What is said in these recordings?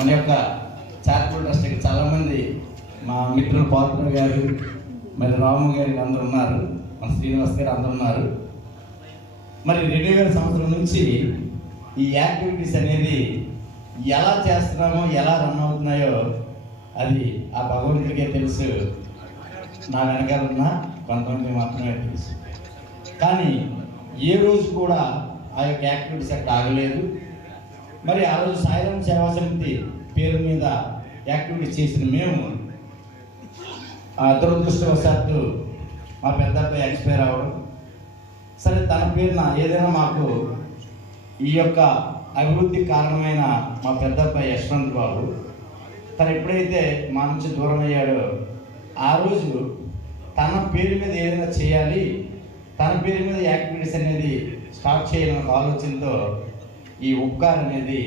మన యొక్క చారిటబుల్ ట్రస్ట్కి చాలామంది మా మిత్రులు పాత్ర గారు మరి రాము గారు అందరు ఉన్నారు మన శ్రీనివాస్ గారు అందరు ఉన్నారు. మరి రెండు వేల సంవత్సరం నుంచి ఈ యాక్టివిటీస్ అనేది ఎలా చేస్తున్నామో ఎలా రన్ అవుతున్నాయో అది ఆ భగవంతుడికే తెలుసు. నా వెనకాల ఉన్న కొంతమంది మాత్రమే తెలుసు. కానీ ఏ రోజు కూడా ఆ యొక్క యాక్టివిటీస్ అక్కడ ఆగలేదు. మరి ఆ రోజు సాయిరాం సేవా సమితి పేరు మీద యాక్టివిటీ చేసిన మేము దురదృష్టవశాత్తు మా పెద్ద అబ్బాయి ఎక్స్పైర్ అవ్వడం. సరే తన పేరున ఏదైనా మాకు ఈ యొక్క అభివృద్ధి కారణమైన మా పెద్ద అబ్బాయి యశ్వంత్ బాబు తను ఎప్పుడైతే మా నుంచి దూరం అయ్యాడో ఆ రోజు తన పేరు మీద ఏదైనా చేయాలి తన పేరు మీద యాక్టివిటీస్ అనేది స్టార్ట్ చేయాలన్న ఆలోచనతో ఈ ఉపకార్ అనేది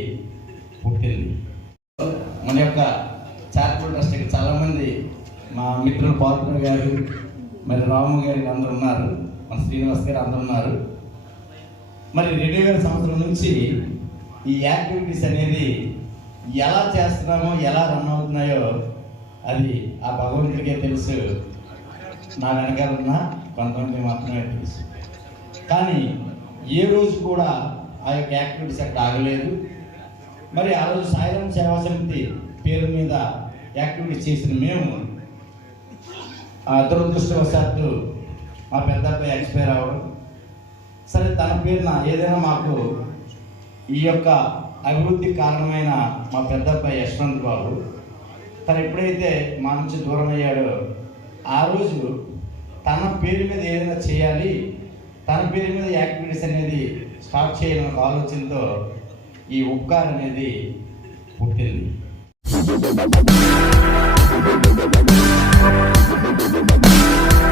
పుట్టింది. మన యొక్క చారిటబుల్ ట్రస్ట్కి చాలామంది మా మిత్రులు పాత్ర గారు మరి రాము గారు అందరు ఉన్నారు మన శ్రీనివాస్ గారు అందరు ఉన్నారు. మరి రెండు వేల సంవత్సరం నుంచి ఈ యాక్టివిటీస్ అనేది ఎలా చేస్తున్నామో ఎలా రన్ అవుతున్నాయో అది ఆ భగవంతుడికే తెలుసు. నా వెనకాల ఉన్న కొంతమంది మాత్రమే తెలుసు. కానీ ఏ రోజు కూడా ఆ యొక్క యాక్టివిటీస్ అక్కడ ఆగలేదు. మరి ఆ రోజు సాయిరాం సేవా సమితి పేరు మీద యాక్టివిటీస్ చేసిన మేము దురదృష్టవశాత్తు మా పెద్ద అబ్బాయి ఎక్స్పైర్ అవ్వడం. సరే తన పేరున ఏదైనా మాకు ఈ యొక్క అభివృద్ధి కారణమైన మా పెద్ద అబ్బాయి యశ్వంత్ బాబు తను ఎప్పుడైతే మా నుంచి దూరం అయ్యాడో ఆ రోజు తన పేరు మీద ఏదైనా చేయాలి తన పేరు మీద యాక్టివిటీస్ అనేది స్టార్ట్ చేయాలనే ఆలోచనతో ఈ ఉపకార్ అనేది పుట్టింది Thank you.